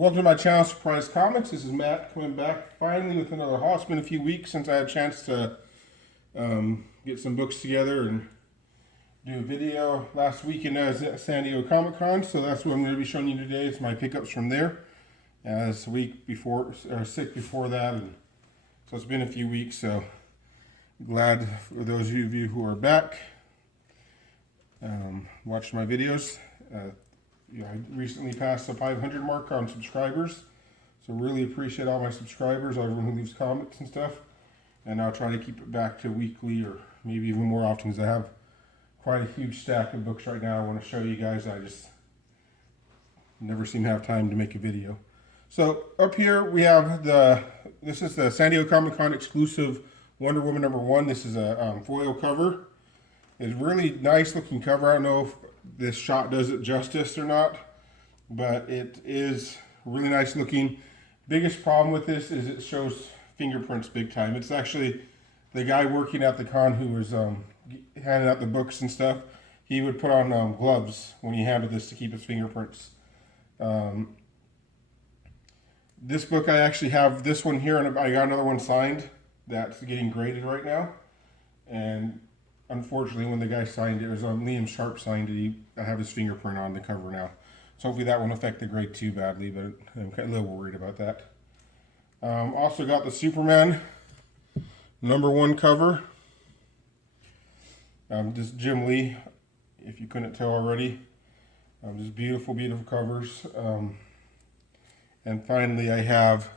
Welcome to my channel, Surprise Comics. This is Matt coming back finally with another haul. It's been a few weeks since I had a chance to get some books together and do a video. Last weekend I was at San Diego Comic Con, so that's what I'm going to be showing you today. It's my pickups from there. It's a week before, or 6 before that, and so it's been a few weeks. So glad for those of you who are back watching my videos. I recently passed the 500 mark on subscribers, so really appreciate all my subscribers, everyone who leaves comments and stuff, and I'll try to keep it back to weekly or maybe even more often, because I have quite a huge stack of books right now I want to show you guys. I just never seem to have time to make a video. So up here we have this is the San Diego Comic Con exclusive Wonder Woman #1. This is a foil cover. It's a really nice looking cover. I don't know if this shot does it justice or not, but it is really nice looking. Biggest problem with this is it shows fingerprints big time. It's actually the guy working at the con who was handing out the books and stuff. He would put on gloves when he handled this to keep his fingerprints. This book, I actually have this one here, and I got another one signed that's getting graded right now. And unfortunately, when the guy signed it, it was Liam Sharp signed it. I have his fingerprint on the cover now. So hopefully that won't affect the grade too badly, but I'm a little worried about that. Also got the Superman #1 cover. Just Jim Lee, if you couldn't tell already. Just beautiful, beautiful covers. And finally, I have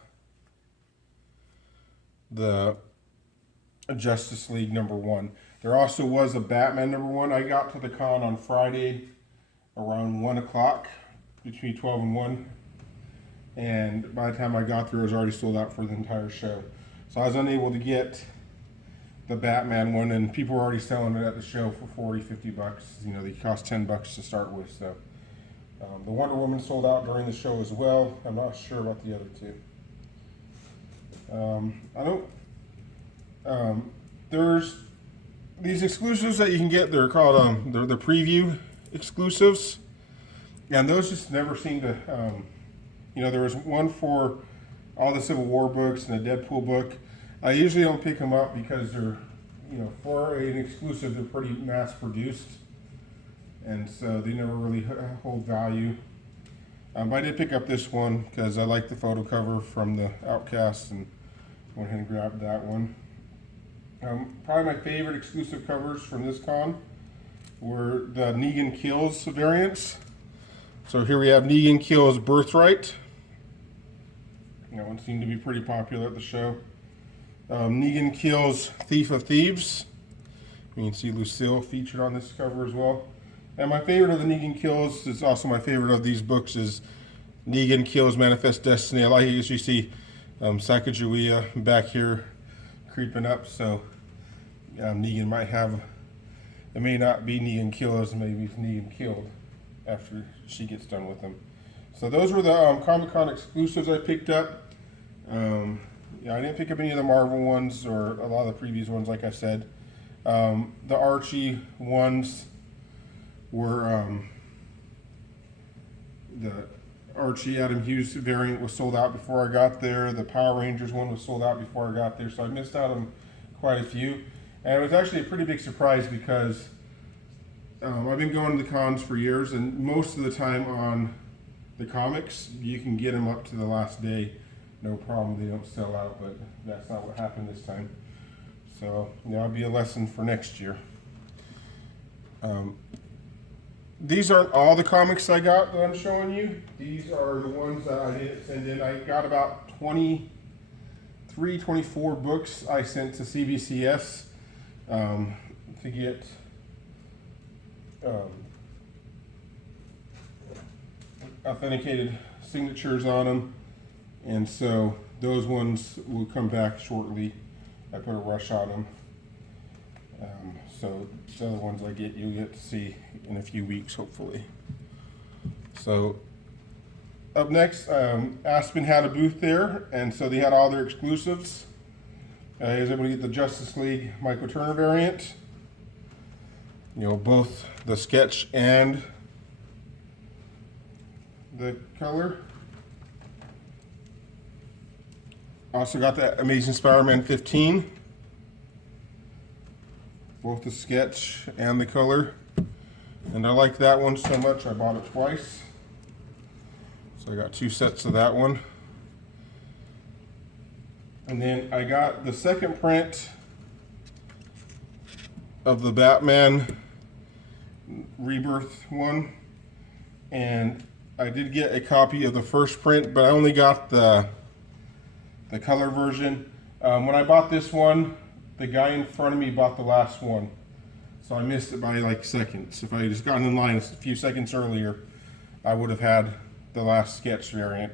the Justice League #1. There also was a Batman #1. I got to the con on Friday around 1 o'clock, between 12 and 1. And by the time I got there, it was already sold out for the entire show. So I was unable to get the Batman one, and people were already selling it at the show for 40, 50 bucks. You know, they cost 10 bucks to start with. So the Wonder Woman sold out during the show as well. I'm not sure about the other two. There's these exclusives that you can get. They're called they're the preview exclusives, and those just never seem to there was one for all the Civil War books and a Deadpool book. I usually don't pick them up because they're, for an exclusive, they're pretty mass produced, and so they never really hold value. I did pick up this one because I like the photo cover from the Outcast, and went ahead and grabbed that one. Probably my favorite exclusive covers from this con were the Negan Kills variants. So here we have Negan Kills Birthright. That one seemed to be pretty popular at the show. Negan Kills Thief of Thieves. You can see Lucille featured on this cover as well. And my favorite of the Negan Kills is also my favorite of these books is Negan Kills Manifest Destiny. I like it as you see Sacagawea back here creeping up, so Negan might have, it may not be Negan Kills, maybe it's Negan Killed after she gets done with him. So those were the Comic-Con exclusives I picked up. I didn't pick up any of the Marvel ones or a lot of the previous ones, like I said. The Archie ones were, the Archie Adam Hughes variant was sold out before I got there. The Power Rangers one was sold out before I got there, so I missed out on quite a few. And it was actually a pretty big surprise because I've been going to the cons for years, and most of the time on the comics, you can get them up to the last day. No problem, they don't sell out, but that's not what happened this time. So that'll be a lesson for next year. These aren't all the comics I got that I'm showing you. These are the ones that I didn't send in. I got about 23, 24 books I sent to CBCS to get authenticated signatures on them. And so those ones will come back shortly. I put a rush on them. So the other ones I get, you'll get to see in a few weeks, hopefully. So up next, Aspen had a booth there, and so they had all their exclusives. I was able to get the Justice League Michael Turner variant. Both the sketch and the color. Also got the Amazing Spider-Man 15. Both the sketch and the color. And I like that one so much I bought it twice. So I got 2 sets of that one. And then I got the second print of the Batman Rebirth one. And I did get a copy of the first print, but I only got the color version. When I bought this one, the guy in front of me bought the last one. So I missed it by like seconds. If I had just gotten in line a few seconds earlier, I would have had the last sketch variant.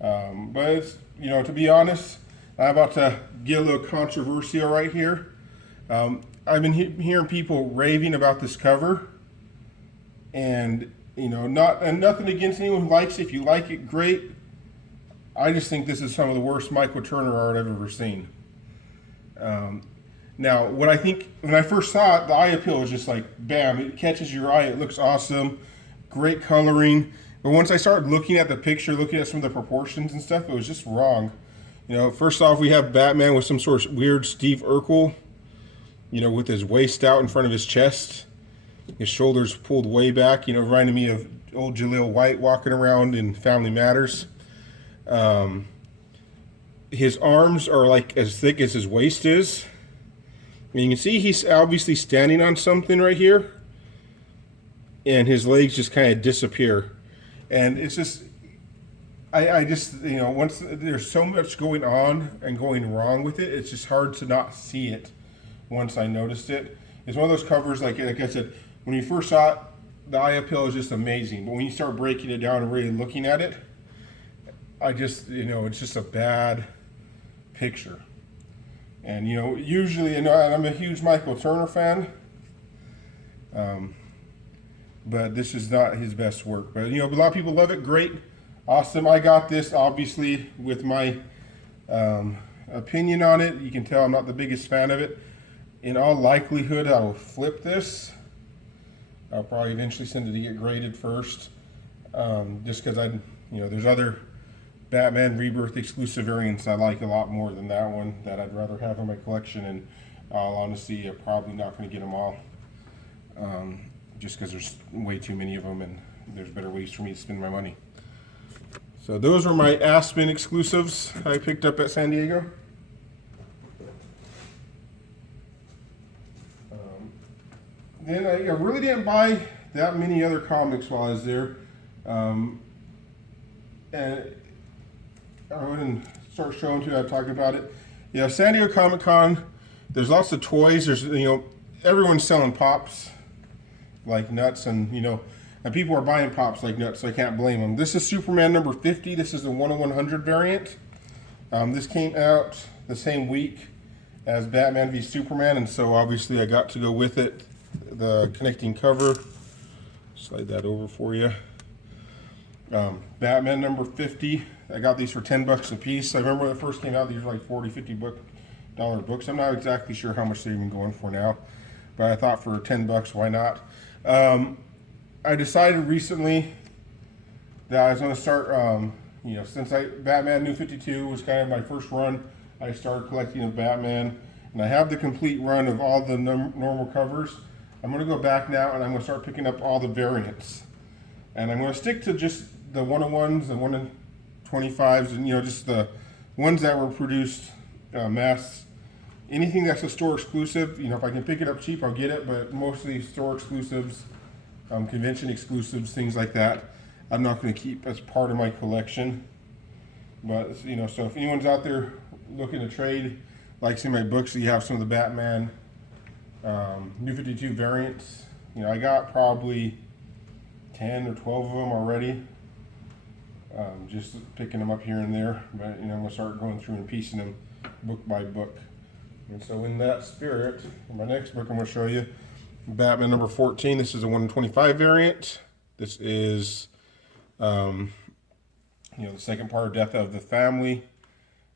But it's, you know, to be honest, I'm about to get a little controversial right here. I've been hearing people raving about this cover, and you know, nothing against anyone who likes it. If you like it, great. I just think this is some of the worst Michael Turner art I've ever seen. Now, what I think, when I first saw it, the eye appeal was just like, bam, it catches your eye, it looks awesome, great coloring. But once I started looking at the picture, looking at some of the proportions and stuff, it was just wrong. You know, first off, we have Batman with some sort of weird Steve Urkel, you know, with his waist out in front of his chest, his shoulders pulled way back, you know, reminding me of old Jaleel White walking around in Family Matters. His arms are like as thick as his waist is. And you can see he's obviously standing on something right here. And his legs just kind of disappear. And it's just, I just, you know, once there's so much going on and going wrong with it, it's just hard to not see it once I noticed it. It's one of those covers, like I said, when you first saw it, the eye appeal is just amazing. But when you start breaking it down and really looking at it, I just, you know, it's just a bad picture. And, you know, usually, and I'm a huge Michael Turner fan, but this is not his best work. But, you know, a lot of people love it. Great. Awesome. I got this, obviously, with my opinion on it. You can tell I'm not the biggest fan of it. In all likelihood, I will flip this. I'll probably eventually send it to get graded first, just because you know, there's other Batman Rebirth exclusive variants I like a lot more than that one that I'd rather have in my collection, and all honesty, I'm probably not going to get them all, just because there's way too many of them and there's better ways for me to spend my money. So those are my Aspen exclusives I picked up at San Diego. Then I really didn't buy that many other comics while I was there. And I wouldn't start showing to you, I'm talking about it. Yeah, San Diego Comic Con, there's lots of toys. There's, you know, everyone's selling pops like nuts, and, you know, and people are buying pops like nuts, so I can't blame them. This is Superman number 50. This is the 1/100 variant. This came out the same week as Batman v Superman, and so obviously I got to go with it. The connecting cover, slide that over for you. Batman number 50. I got these for $10 a piece. I remember when it first came out, these were like $40, $50 books. I'm not exactly sure how much they're even going for now, but I thought for $10, why not? I decided recently that I was going to start, you know, since Batman New 52 was kind of my first run, I started collecting of Batman, and I have the complete run of all the normal covers. I'm going to go back now, and I'm going to start picking up all the variants. And I'm going to stick to just the 101s, the 125s, and, you know, just the ones that were produced mass. Anything that's a store exclusive, you know, if I can pick it up cheap, I'll get it, but mostly store exclusives, convention exclusives, things like that, I'm not going to keep as part of my collection. But, you know, so if anyone's out there looking to trade, like see my books, so you have some of the Batman New 52 variants. You know, I got probably 10 or 12 of them already. Just picking them up here and there. But, you know, I'm going to start going through and piecing them book by book. And so in that spirit, in my next book I'm going to show you Batman number 14. This is a 125 variant. This is, you know, the second part of Death of the Family.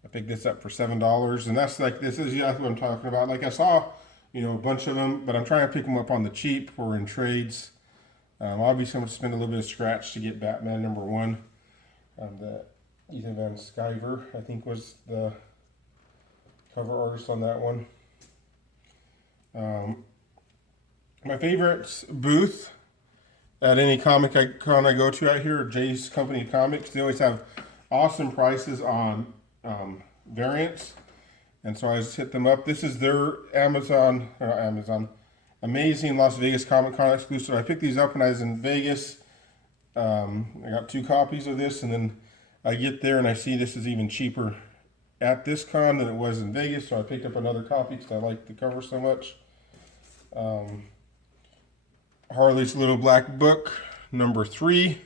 I picked this up for $7. And that's like, this is exactly what I'm talking about. Like I saw, you know, a bunch of them, but I'm trying to pick them up on the cheap or in trades. Obviously I'm going to spend a little bit of scratch to get Batman number 1. Ethan Van Sciver, I think, was the cover artist on that one. My favorite booth at any comic con I go to out here, Jay's Company Comics. They always have awesome prices on variants, and so I just hit them up. This is their Amazing Las Vegas Comic Con exclusive. I picked these up when I was in Vegas. I got 2 copies of this, and then I get there and I see this is even cheaper at this con than it was in Vegas, so I picked up another copy because I like the cover so much. Harley's Little Black Book, number 3.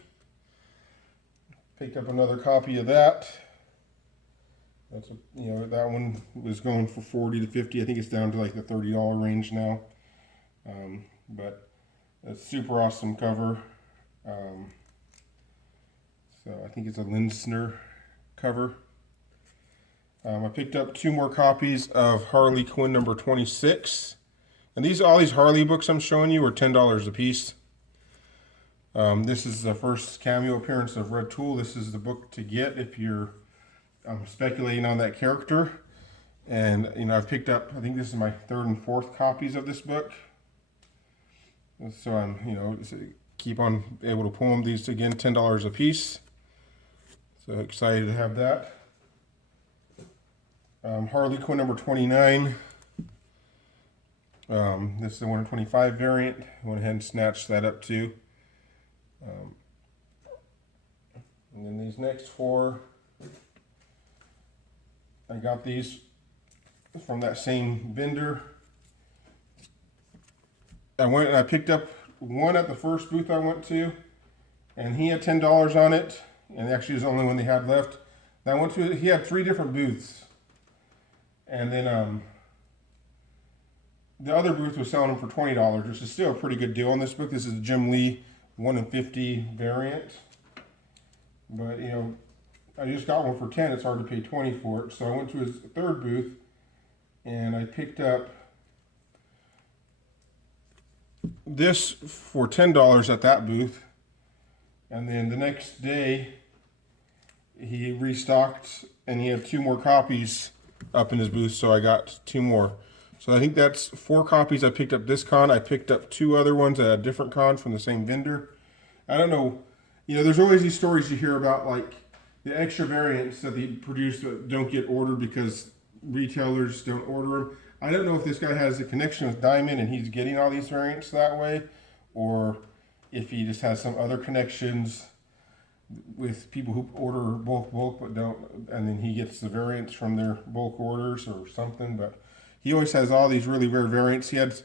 Picked up another copy of that. That's that one was going for 40 to 50. I think it's down to like the $30 range now. But a super awesome cover. So I think it's a Linsner cover. I picked up 2 more copies of Harley Quinn number 26. And all these Harley books I'm showing you are $10 a piece. This is the first cameo appearance of Red Tool. This is the book to get if you're speculating on that character. And I've picked up, I think this is my 3rd and 4th copies of this book. So I'm keep on able to pull them. These again $10 a piece. So excited to have that. Harley Quinn number 29. This is the 125 variant. I went ahead and snatched that up too. And then these next 4, I got these from that same vendor. I went and I picked up one at the first booth I went to, and he had $10 on it, and actually it was the only one they had left. And I went to, he had 3 different booths, and then the other booth was selling them for $20, which is still a pretty good deal on this book. This is a Jim Lee 1 in 50 variant, but I just got one for 10. It's hard to pay 20 for it, so I went to his 3rd booth, and I picked up this for $10 at that booth, and then the next day he restocked and he had 2 more copies up in his booth, so I got 2 more. So I think that's 4 copies I picked up this con. I picked up 2 other ones at a different con from the same vendor. I don't know, there's always these stories you hear about, like the extra variants that they produce that don't get ordered because retailers don't order them. I don't know if this guy has a connection with Diamond and he's getting all these variants that way, or if he just has some other connections with people who order bulk but don't, and then he gets the variants from their bulk orders or something. But he always has all these really rare variants. He has,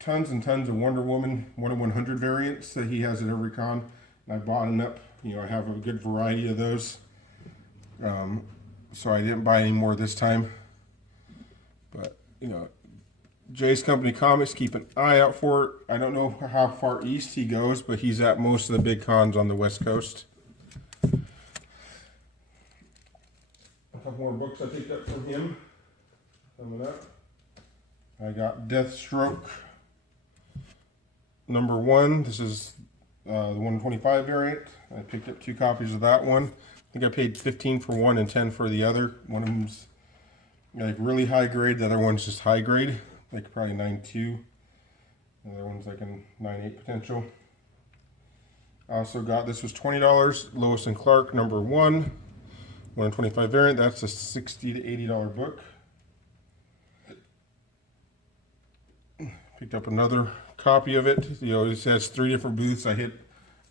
tons and tons of Wonder Woman 1 in 100 variants that he has at every con. And I bought them up. I have a good variety of those. So I didn't buy any more this time. But, Jay's Company Comics, keep an eye out for it. I don't know how far east he goes, but he's at most of the big cons on the West Coast. A couple more books I picked up from him coming up. I got Deathstroke number 1. This is the 125 variant. I picked up 2 copies of that one. I think I paid $15 for one and $10 for the other. One of them's like really high grade. The other one's just high grade, like probably 9.2. The other one's like a 9.8 potential. I also got, this was $20, Lois and Clark number 1, 125 variant. That's a $60 to $80 book. Picked up another copy of it. It has 3 different booths. I hit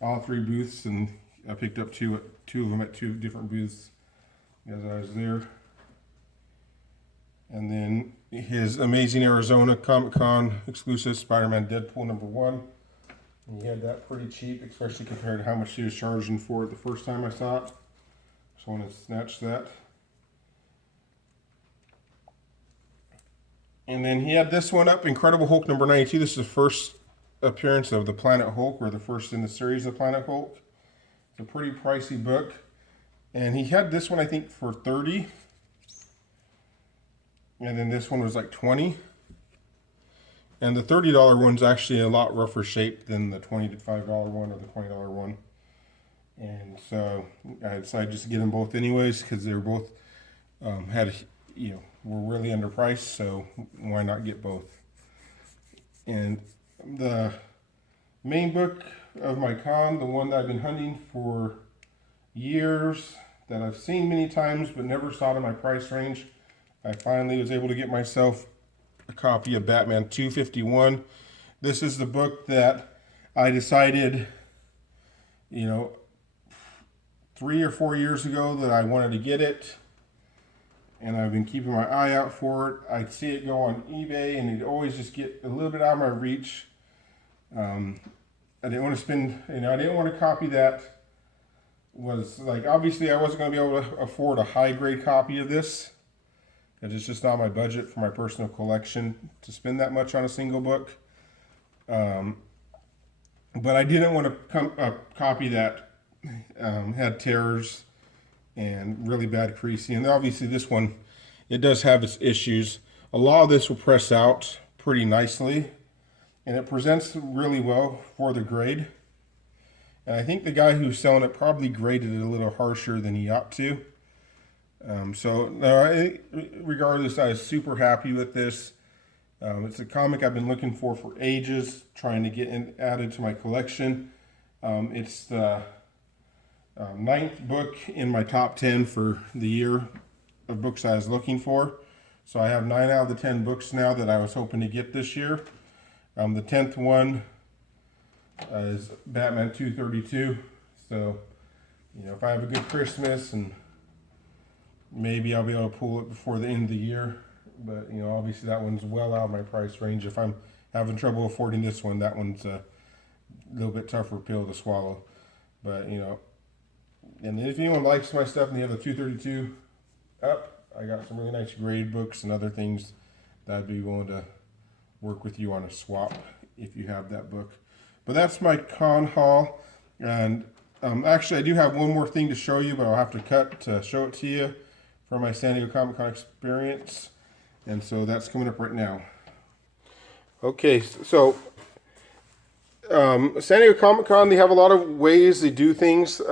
all 3 booths, and I picked up two of them at 2 different booths as I was there. And then his Amazing Arizona Comic Con exclusive Spider-Man Deadpool number 1. And he had that pretty cheap, especially compared to how much he was charging for it the first time I saw it. So I want to snatch that. And then he had this one up, Incredible Hulk number 92. This is the first appearance of the Planet Hulk, or the first in the series of Planet Hulk. It's a pretty pricey book. And he had this one, I think, for $30. And then this one was like $20. And the $30 one's actually a lot rougher shape than the $25 one or the $20 one. And so I decided just to get them both anyways, because they were both had, were really underpriced. So why not get both? And the main book of my con, the one that I've been hunting for years, that I've seen many times but never saw it in my price range, I finally was able to get myself a copy of Batman 251. This is the book that I decided, 3 or 4 years ago that I wanted to get it, and I've been keeping my eye out for it. I'd see it go on eBay, and it'd always just get a little bit out of my reach. I didn't want to spend, I didn't want a copy that was like, obviously I wasn't going to be able to afford a high grade copy of this, because it's just not my budget for my personal collection to spend that much on a single book. But I didn't want a copy that had tears and really bad creasing. And obviously this one, it does have its issues. A lot of this will press out pretty nicely, and it presents really well for the grade. And I think the guy who's selling it probably graded it a little harsher than he ought to. Regardless, I was super happy with this. It's a comic I've been looking for ages, trying to get added to my collection. It's the 9th book in my top 10 for the year of books I was looking for. So I have 9 out of the 10 books now that I was hoping to get this year. The 10th one is Batman 232. So, if I have a good Christmas, and maybe I'll be able to pull it before the end of the year. But, obviously that one's well out of my price range. If I'm having trouble affording this one, that one's a little bit tougher pill to swallow. But, and if anyone likes my stuff and they have the 232 up, I got some really nice grade books and other things that I'd be willing to work with you on a swap if you have that book. But that's my con haul. And actually I do have one more thing to show you, but I'll have to cut to show it to you for my San Diego Comic Con experience. And so that's coming up right now. Okay, so San Diego Comic Con, they have a lot of ways they do things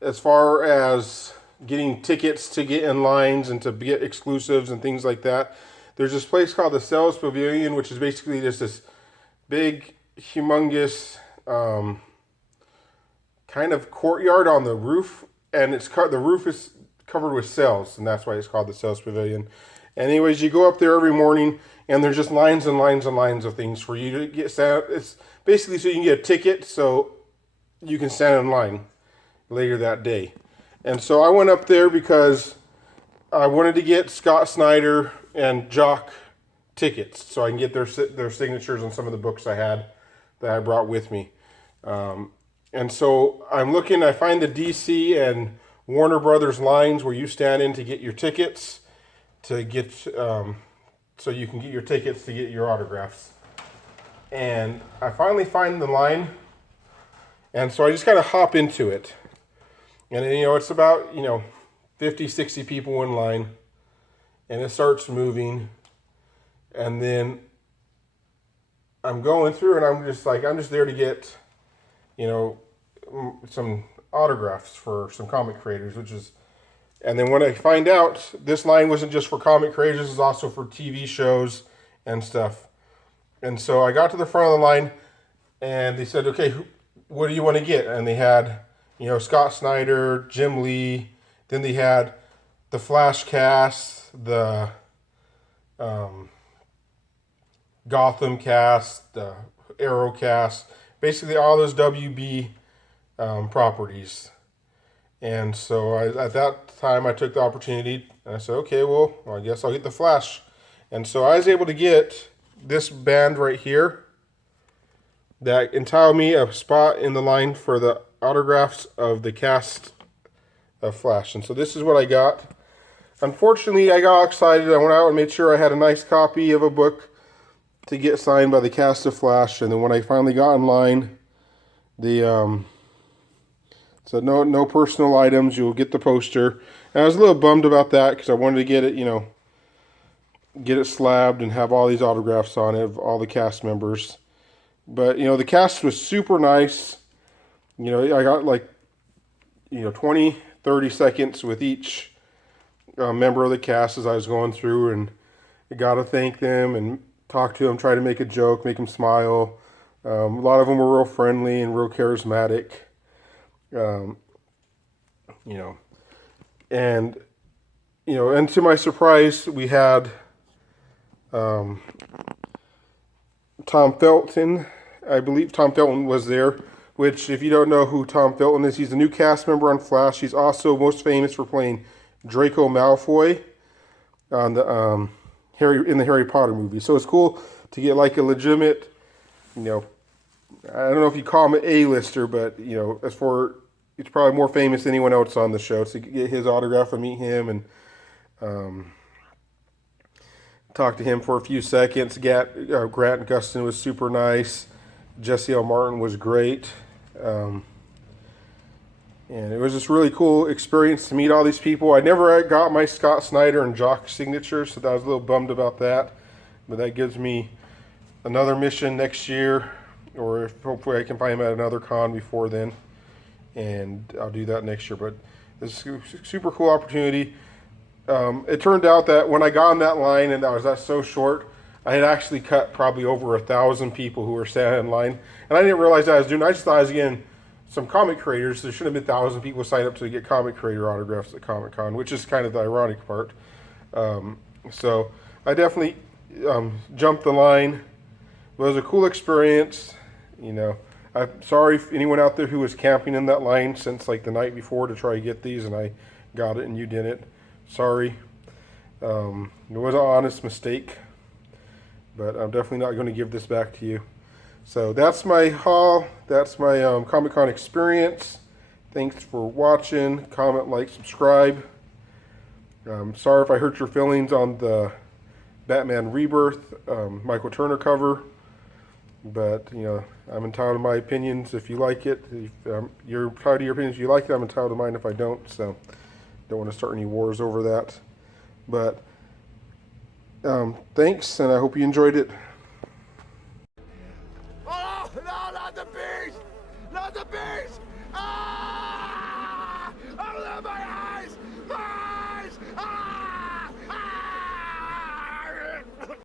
as far as getting tickets to get in lines and to get exclusives and things like that. There's this place called the Sales Pavilion, which is basically just this big, humongous kind of courtyard on the roof, and the roof is covered with sales, and that's why it's called the Sales Pavilion. Anyways, you go up there every morning, and there's just lines and lines and lines of things for you to get stand. It's basically so you can get a ticket, so you can stand in line later that day. And so I went up there because I wanted to get Scott Snyder and Jock tickets, so I can get their signatures on some of the books I had that I brought with me. And so I'm looking. I find the DC and Warner Brothers lines where you stand in to get your tickets, to get so you can get your tickets to get your autographs. And I finally find the line, and so I just kind of hop into it. And it's about 50, 60 people in line, and it starts moving, and then I'm going through, and I'm just there to get some autographs for some comic creators, and then when I find out this line wasn't just for comic creators, this is also for TV shows and stuff. And so I got to the front of the line, and they said, okay, what do you want to get? And they had, Scott Snyder, Jim Lee, then they had the Flash cast, the Gotham cast, the Arrow cast, basically all those WB properties. And so at that time I took the opportunity, and I said, okay, well, I guess I'll get the Flash. And so I was able to get this band right here that entitled me a spot in the line for the autographs of the cast of Flash. And so this is what I got. Unfortunately, I got excited. I went out and made sure I had a nice copy of a book to get signed by the cast of Flash. And then when I finally got in line, they said no personal items. You'll get the poster. And I was a little bummed about that because I wanted to get it, get it slabbed and have all these autographs on it of all the cast members. But the cast was super nice. You know, I got like, 20, 30 seconds with each member of the cast as I was going through, and I got to thank them and talk to them, try to make a joke, make them smile. A lot of them were real friendly and real charismatic. Um, you know, and and to my surprise, we had Tom Felton. I believe Tom Felton was there. Which, if you don't know who Tom Felton is, he's a new cast member on Flash. He's also most famous for playing Draco Malfoy on the in the Harry Potter movie. So it's cool to get like a legitimate, I don't know if you call him an A-lister, but as for he's probably more famous than anyone else on the show. So to get his autograph and meet him and talk to him for a few seconds. Grant Gustin was super nice. Jesse L. Martin was great. And it was just really cool experience to meet all these people. I never got my Scott Snyder and Jock signature, so I was a little bummed about that. But that gives me another mission next year, or if hopefully I can find him at another con before then, and I'll do that next year. But this is a super cool opportunity. It turned out that when I got on that line and I was so short, I had actually cut probably over 1,000 people who were standing in line, and I didn't realize I was doing. I just thought I was getting some comic creators. There should have been 1,000 people sign up to get comic creator autographs at Comic Con, which is kind of the ironic part. So I definitely jumped the line. It was a cool experience. I'm sorry if anyone out there who was camping in that line since like the night before to try to get these, and I got it and you didn't. Sorry. It was an honest mistake, but I'm definitely not going to give this back to you. So that's my haul. That's my Comic-Con experience. Thanks for watching. Comment, like, subscribe. Sorry if I hurt your feelings on the Batman Rebirth Michael Turner cover. But, I'm entitled to my opinions if you like it. If, you're entitled to your opinions if you like it. I'm entitled to mine if I don't. So don't want to start any wars over that. But thanks, and I hope you enjoyed it. Oh, no, not the beast! Not the beast! Ah! Oh, my